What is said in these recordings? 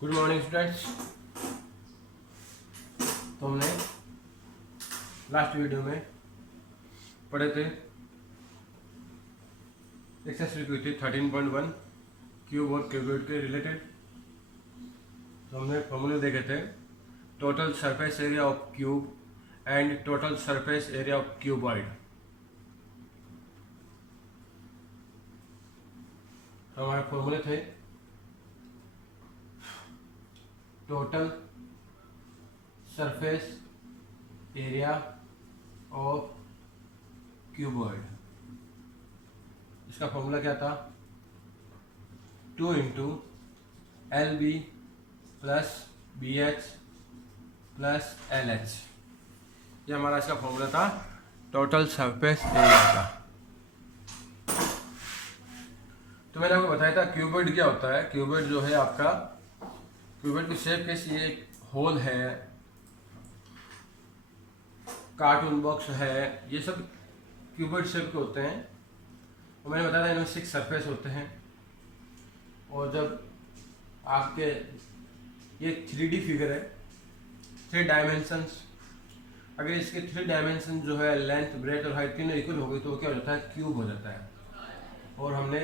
Good morning students. तो हमने last video में पढ़े थे एक्सरसाइज की थी 13.1 क्यूब और क्यूबॉइड के रिलेटेड। तो हमने फॉर्मूले देखे थे total surface area of cube and total surface area of cuboid. तो हमारे फॉर्मूले थे total surface area of cuboid. इसका फॉर्मूला क्या था? 2 into L B plus B H plus L H. ये हमारा इसका फॉर्मूला था टोटल सरफेस एरिया का। तो मैंने आपको बताया था क्यूबॉइड क्या होता है। क्यूबॉइड जो है आपका, क्यूबॉइड की शेप कैसी है? होल है, कार्टून बॉक्स है, ये सब क्यूबॉइड शेप के होते हैं। और मैंने बताया था इनमें 6 सरफेस होते हैं। और जब आपके ये 3D फिगर है, 3 डायमेंशंस, अगर इसके 3 डायमेंशन जो है लेंथ, ब्रेथ और हाइट तीनों इक्वल हो गई तो क्या हो जाता है? क्यूब हो जाता है। और हमने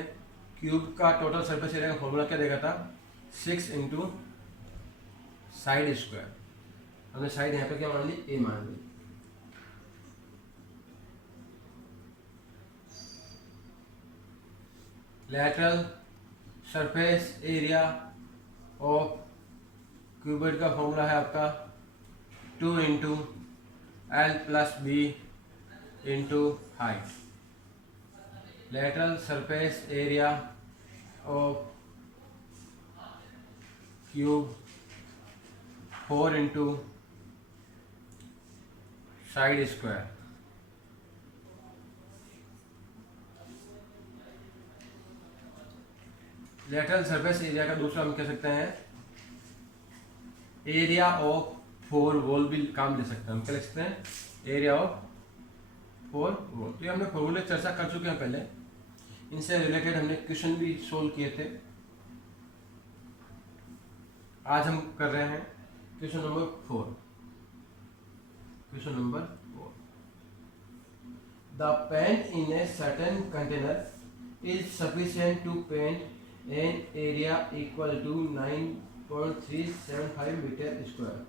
क्यूब का टोटल सरफेस एरिया का फॉर्मूला क्या देखा था? 6 इंटू साइड स्क्वायर। हमने साइड यहाँ पे क्या मान ली? ए मान ली। Lateral surface area of cuboid का फॉर्मूला है आपका 2 into L plus B into height. Lateral surface area of cube 4 into side square. Lateral surface area का दूसरा हम कह सकते हैं एरिया ऑफ 4 वॉल भी काम ले सकते हैं। हम क्या लिख सकते हैं? Area of 4 wall. तो ये हमने फॉर्मूले चर्चा कर चुके हैं पहले। इनसे रिलेटेड हमने क्वेश्चन भी सोल्व किए थे। आज हम कर रहे हैं question number 4। Question number 4, the paint in a certain container is sufficient to paint an area equal to 9.375 metre square.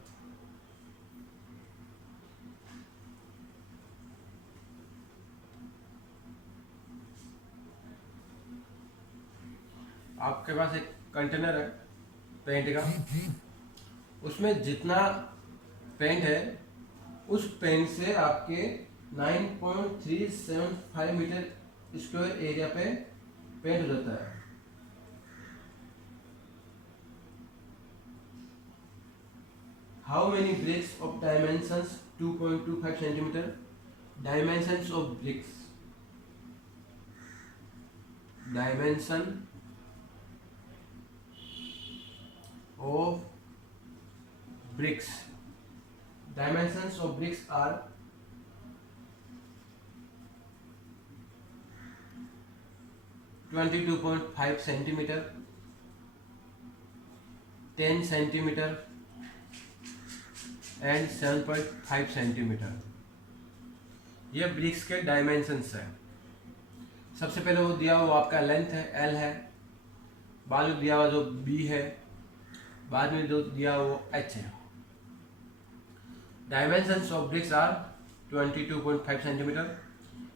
आपके पास एक कंटेनर है पेंट का, उसमें जितना पेंट है उस पेंट से आपके 9.375 मीटर स्क्वायर एरिया पे पेंट हो जाता है। How many bricks of dimensions 2.25 centimetre? Dimensions of BRICS, dimension of bricks. Dimensions of bricks are 22.5 centimeter, 10 centimeter and 7.5 centimeter। ये ब्रिक्स के डायमेंशंस है। सबसे पहले वो दिया हुआ आपका लेंथ है L है, बाद में दिया हुआ जो B है, बाद में जो दिया वो H है। Dimensions of bricks are 22.5 centimetre,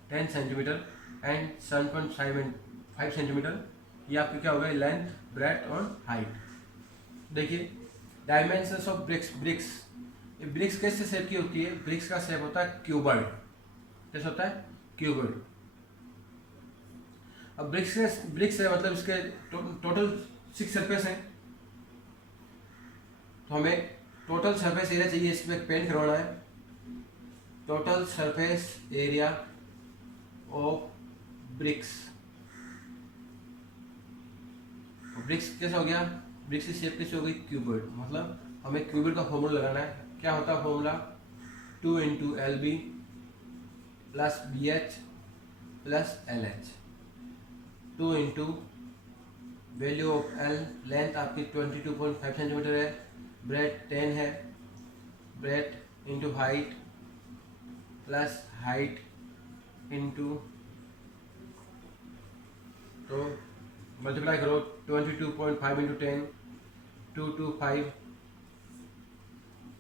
10 centimetre and 7.5 centimetre. ये आपकी क्या हो गई? लेंथ, ब्रेथ और हाइट। देखिए डायमेंशंस ऑफ ब्रिक्स, ये ब्रिक्स कैसे शेप की होती है? ब्रिक्स का शेप होता है क्यूबॉइड। कैसे होता है? क्यूबॉइड। अब ब्रिक्स है मतलब इसके टोटल 6 सरफेस है। तो हमें टोटल सरफेस एरिया चाहिए, इस पर पेंट करवाना है। Total surface area of bricks. Bricks कैसा हो गया? ब्रिक्स की शेप कैसे हो गई? क्यूबॉइड। मतलब हमें क्यूबॉइड का फॉर्मूला लगाना है। क्या होता है formula? 2 into L B plus B H plus L H. 2 into value of L, length आपकी 22.5 सेंटीमीटर है, ब्रेथ 10 है, breadth into height plus height into, तो मल्टीप्लाई करो 22.5 इंटू 10, 225,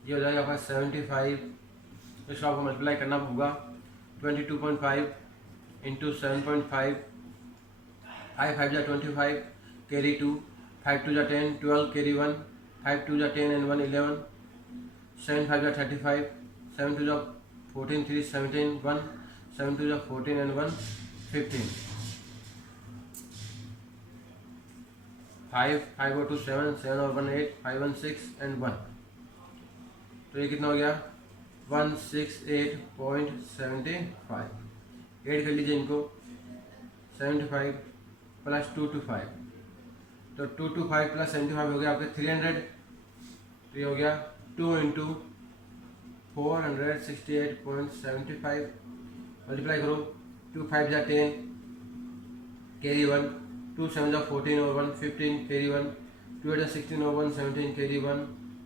ये हो जाएगा आपका 75। इसको आपको मल्टीप्लाई करना होगा 22.5 इंटू 7.5, 5 5 जा 25, कैरी 2, 5 2 जा 10, 12 कैरी 1, 5 2 जा 10 and 1 11, 7 5 जा 35, 7 2 जा 14 3 17 1, 7 2 जा 14 and 1 15, 5 5 और 2 7, 7 और 1 8, 5 1 6 and 1, तो ये कितना हो गया 168.75। ऐड कर लीजिए इनको, 75 प्लस 225, तो 225 प्लस 75 हो गया आपके 300, तो ये हो गया 2 इंटू 468.75, मल्टीप्लाई करो 2 5 जा 10 कैरी 1, 2 7 जा 14 और 1 15 कैरी 1, 2 8 जा 16 और 1 17 कैरी 1,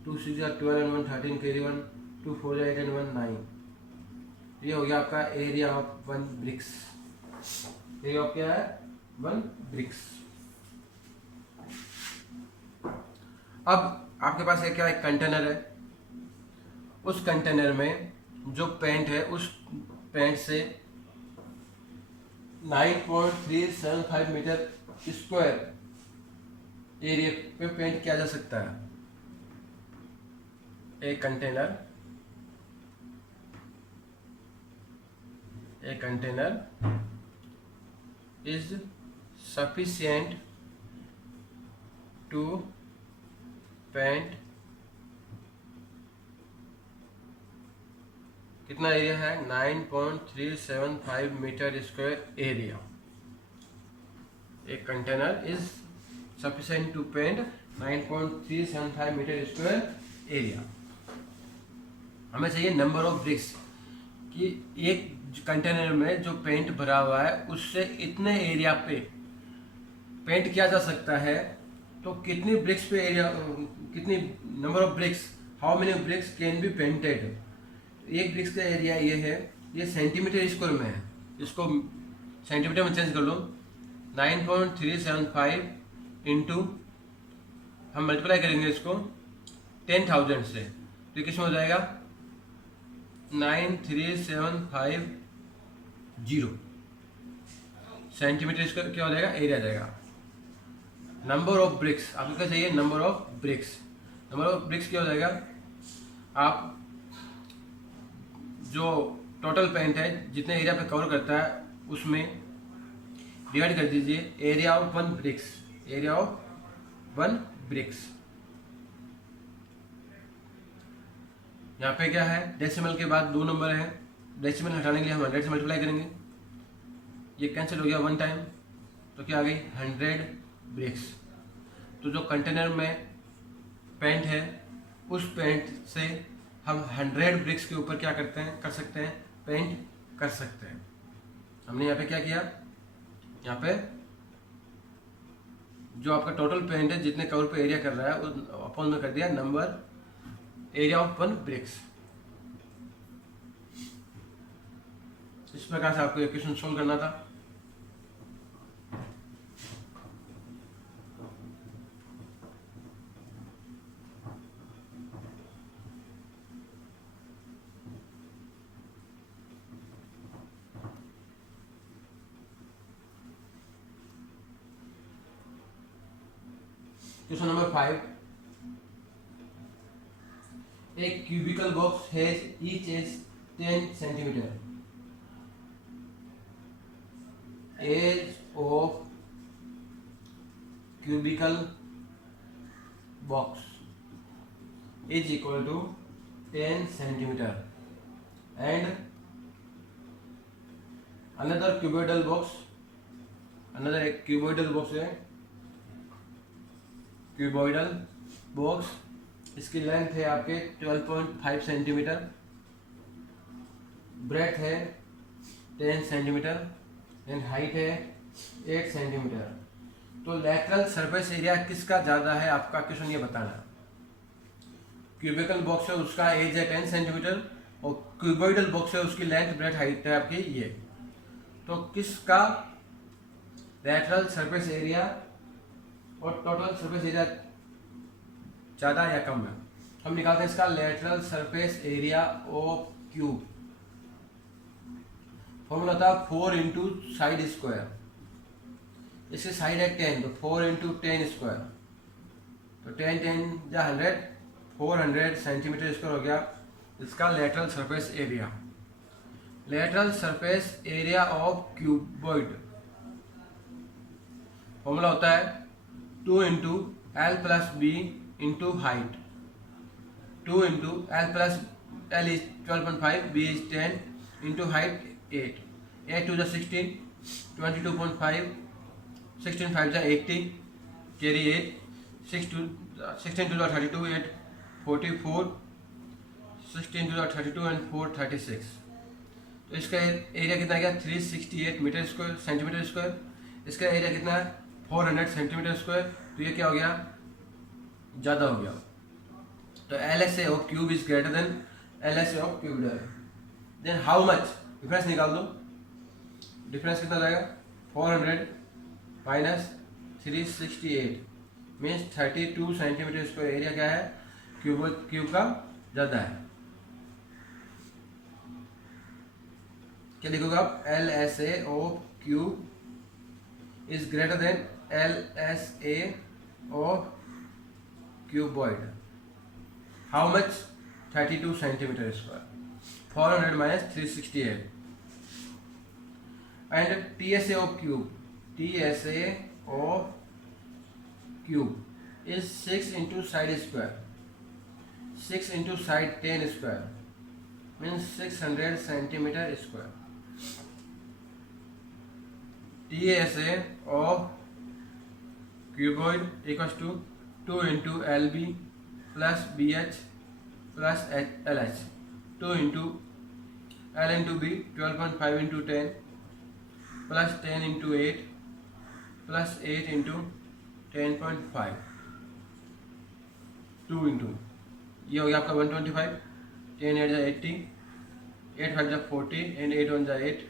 2 6 जा 12 and 1 13 कैरी 1, 2 4 जा 8 and 1 9, ये हो गया आपका area of 1 bricks. Area of क्या है 1 ब्रिक्स। अब आपके पास एक क्या, एक कंटेनर है, उस कंटेनर में जो पेंट है उस पेंट से 9.375 मीटर स्क्वायर एरिया पे पेंट किया जा सकता है। एक container is sufficient to paint, कितना एरिया है 9.375 मीटर स्क्वायर एरिया। एक container is sufficient to paint 9.375 metre square area. हमें चाहिए नंबर ऑफ ब्रिक्स, कि एक कंटेनर में जो पेंट भरा हुआ है उससे इतने एरिया पे पेंट किया जा सकता है, तो कितनी ब्रिक्स पे एरिया, कितनी number of bricks, how many bricks can be painted. एक ब्रिक्स का एरिया ये है, ये सेंटीमीटर स्क्वायर में है, इसको सेंटीमीटर में चेंज कर लो, 9.375 इंटू, हम मल्टीप्लाई करेंगे इसको 10,000 से, तो किस में हो जाएगा 93750 सेंटीमीटर स्क्वायर क्या हो जाएगा, एरिया जाएगा। नंबर ऑफ ब्रिक्स आपको क्या चाहिए, number of BRICS. Number of BRICS क्या हो जाएगा, आप जो टोटल पेंट है जितने एरिया पे कवर करता है उसमें डिवाइड कर दीजिए area of 1 bricks, area of 1 bricks. यहाँ पे क्या है, डेसिमल के बाद 2 नंबर है, डेसिमल हटाने के लिए हम 100 से मल्टीप्लाई करेंगे, ये कैंसिल हो गया 1 टाइम, तो क्या आ गई 100 ब्रिक्स। तो जो कंटेनर में पेंट है उस पेंट से हम 100 ब्रिक्स के ऊपर क्या करते हैं, कर सकते हैं, पेंट कर सकते हैं। हमने यहाँ पे क्या किया, यहाँ पे जो आपका टोटल पेंट है जितने कवर पे एरिया कर रहा है उस अपॉन में कर दिया नंबर, एरिया ऑफ 1 ब्रिक्स। इस प्रकार से आपको इक्वेशन सोल्व करना था। Question number 5, a cubical box has each is 10 centimeter. Age of cubical box is equal to 10 centimeter and another cuboidal box, another एक cuboidal box है, cuboidal box, इसकी length है आपके 12.5 सेंटीमीटर, ब्रेथ है 10 centimetre and height है 8 centimetre. तो lateral surface area किसका ज़्यादा है, आपका क्वेश्चन ये बताना है। क्यूबिकल बॉक्स है उसका एज है 10 सेंटीमीटर और क्यूबॉइडल बॉक्स है उसकी लेंथ ब्रेथ हाइट है आपकी ये। तो किसका लैटरल सरफेस एरिया और टोटल सरफेस एरिया ज़्यादा या कम है? हम निकालते हैं इसका lateral surface area of cube. Formula था 4 इंटू साइड स्क्वायर, इसकी साइड है 10 तो 4 इंटू 10 स्क्वायर, तो 10 10 या 100, 400 सेंटीमीटर स्क्वायर हो गया इसका lateral surface area. Lateral surface area of cuboid formula होता है 2 into L plus B into height. 2 into L plus L is 12.5, B is 10 into height 8, 8 two 16, 22.5, 16 5 80, carry 8, 16 to 32, 8 44, 16 to 32 and 4 36। तो इसका area कितना गया 368 metre square centimetre square. इसका area कितना है 400 centimetre square. तो ये क्या हो गया, ज़्यादा हो गया। तो L S A of cube is greater than L S A of cube. Then how much, difference निकाल दो। डिफरेंस कितना जाएगा 400 minus 368 means 32 centimetre square. Area क्या है क्यूब का ज़्यादा है। क्या लिखोगे आप, L S A of cube is greater than L S A of cuboid. How much 32 centimetre square, 400 minus 368 and T S A of cube, T S A of cube is 6 into side square, 6 into side 10 square means 600 centimetre square. T S A of cuboid equals to 2 into L B plus B H plus L H, 2 into L into B 12.5 into 10 plus 10 into 8 plus 8 into 10.5, 2 into ये हो गया आपका 125, 10 8 80, 8 5 40 and 8 1 8,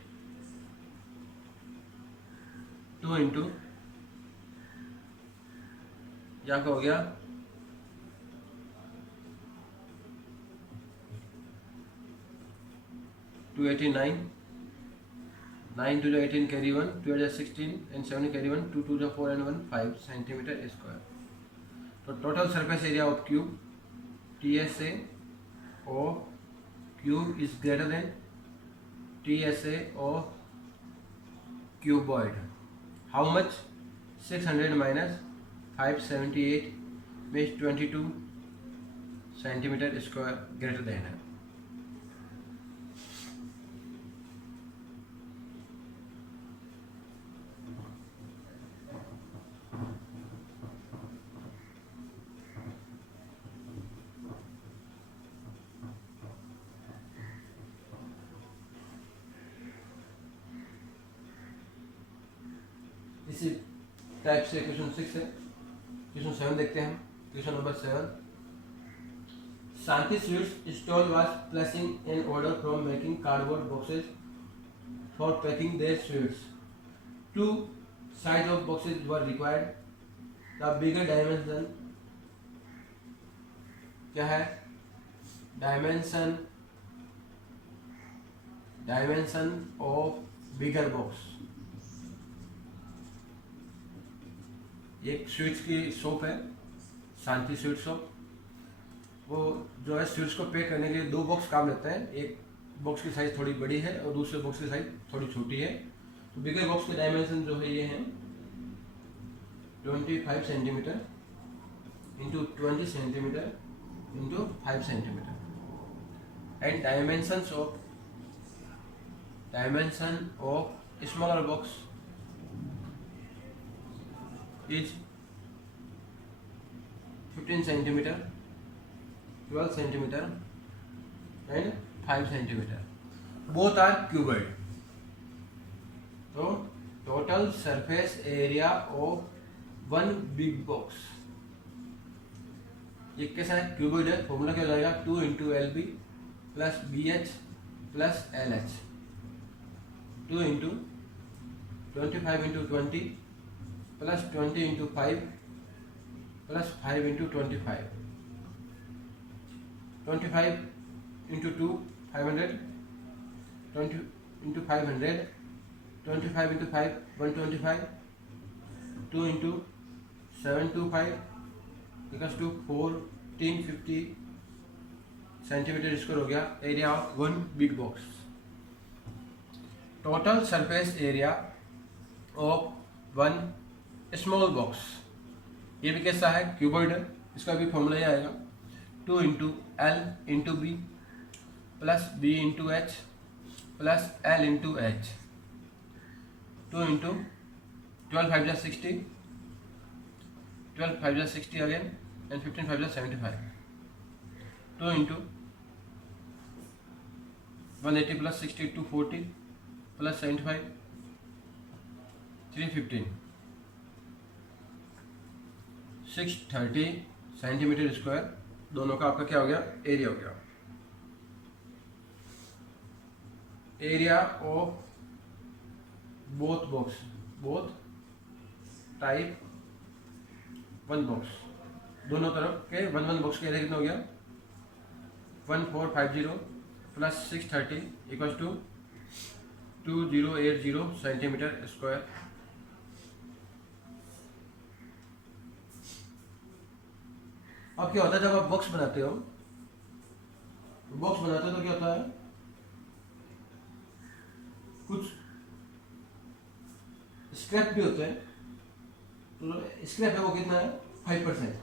2 into यहाँ का हो गया 289, 9 2 18 carry 1, 2 16 and 7 carry 1, 2 2 4 and 1 5 centimetre square. तो total surface area of cube T S A of cube is greater then T S A of cuboid. How much 600 minus 578 means 22 centimetre square greater than है। इसी type से question 6 है। Question 7 देखते हैं। Question number 7, Shanti Sweets stall was placing an order from making cardboard boxes for packing their sweets. 2 size of boxes were required. The bigger dimension क्या है, dimension of bigger box। एक sweets की shop है शांति sweet shop, वो जो है sweets को pack करने के लिए 2 बॉक्स काम लेते हैं। एक बॉक्स की साइज़ थोड़ी बड़ी है और दूसरे बॉक्स की साइज़ थोड़ी छोटी है। तो बिगर बॉक्स के डायमेंशन जो है ये हैं 25 centimetre into 20 centimetre into 5 centimetre and dimension of smaller box is 15 centimeter, 12 centimeter and 5 centimeter. Both are cuboid. So total surface area of one big box. ये कैसा है, क्यूबॉइड है, फॉर्मूला क्या हो जाएगा 2 into L B plus B H plus L H, 2 into 25 into 20 plus 20 into 5 plus 5 into 25, 25 into 2 500, 20 into 500, 25 into 5 125, 2 into 725 equals to 1450 centimetre square हो गया area of one big box. Total surface area of one small box, ये भी कैसा है, cuboid है, इसका भी formula ये आएगा 2 into L into B plus B into H plus L into H, 2 into 12 5 60, 12 5 60 again and 15 5 75, 2 into 180 plus 60 240 plus 75 315, 630 centimetre square दोनों का आपका क्या हो गया, एरिया हो गया। Area of both box, both type one box, दोनों तरफ के वन वन बॉक्स का एरिया कितना हो गया 1450 plus 630 equals to 2080 centimetre square. अब क्या होता है, जब आप बॉक्स बनाते हो तो क्या होता है, कुछ स्क्रैप भी होते हैं, तो स्क्रैप है वो कितना है 5%,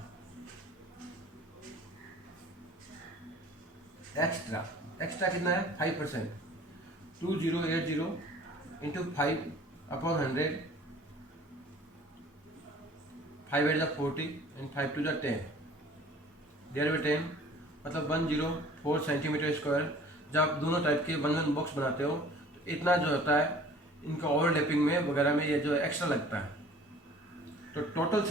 एक्स्ट्रा कितना है 5%, 2080 इंटू 5 अपॉन 100, 5 8 40 एंड 5 2 10, डेयर बाई 10 मतलब 104 सेंटीमीटर स्क्वायर। जब आप दोनों टाइप के वन वन बॉक्स बनाते हो तो इतना जो होता है इनका ओवरलैपिंग में वगैरह में ये जो एक्स्ट्रा लगता है। तो total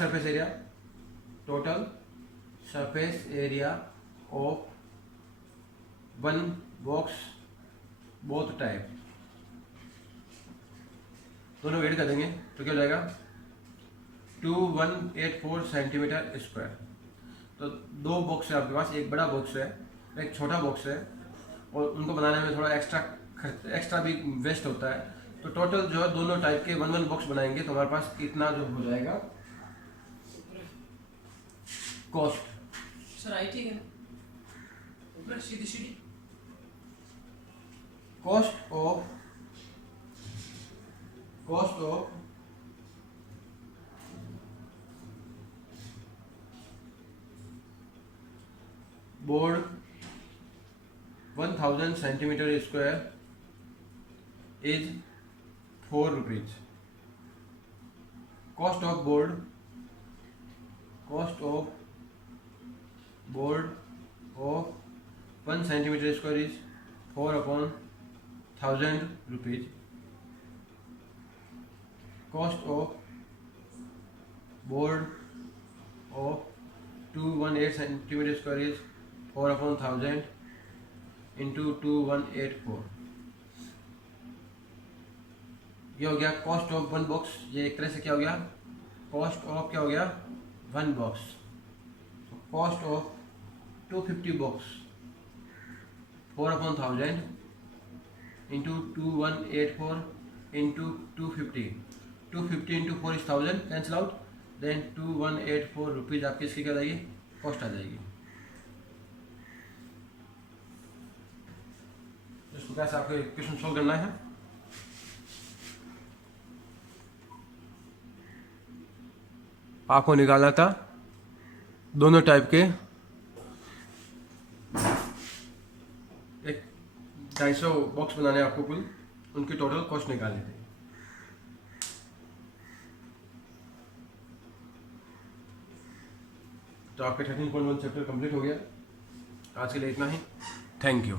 surface area of one box both type, दोनों ऐड कर देंगे तो क्या हो जाएगा 2184 सेंटीमीटर स्क्वायर। तो दो बॉक्स है आपके पास, एक बड़ा बॉक्स है एक छोटा बॉक्स है, और उनको बनाने में थोड़ा एक्स्ट्रा भी वेस्ट होता है। तो टोटल जो है दोनों टाइप के वन वन बॉक्स बनाएंगे तो हमारे पास कितना जो हो जाएगा कॉस्ट। सर आई ठीक है ऊपर सीधी cost of board 1000 centimetre square is 4 rupees. Cost of board of 1 centimetre square is 4 upon 1000 rupees. Cost of board of 218 centimetre square is 4 upon 1000 into 2184। ये हो गया कॉस्ट ऑफ वन बॉक्स। ये एक तरह से क्या हो गया, कॉस्ट ऑफ क्या हो गया one box. Cost of 250 box 4 upon 1000 into 2184 into 250 into 4 is 1000 cancel out, then 2184 rupees आपकी इसकी क्या जाएगी कॉस्ट आ जाएगी। इसको कैसे आपको क्वेश्चन सोल्व करना है, आपको निकालना था दोनों टाइप के 250 बॉक्स बनाने आपको कुल, उनकी टोटल कॉस्ट निकालनी थी। तो आपके 13.1 चैप्टर कंप्लीट हो गया। आज के लिए इतना ही, थैंक यू।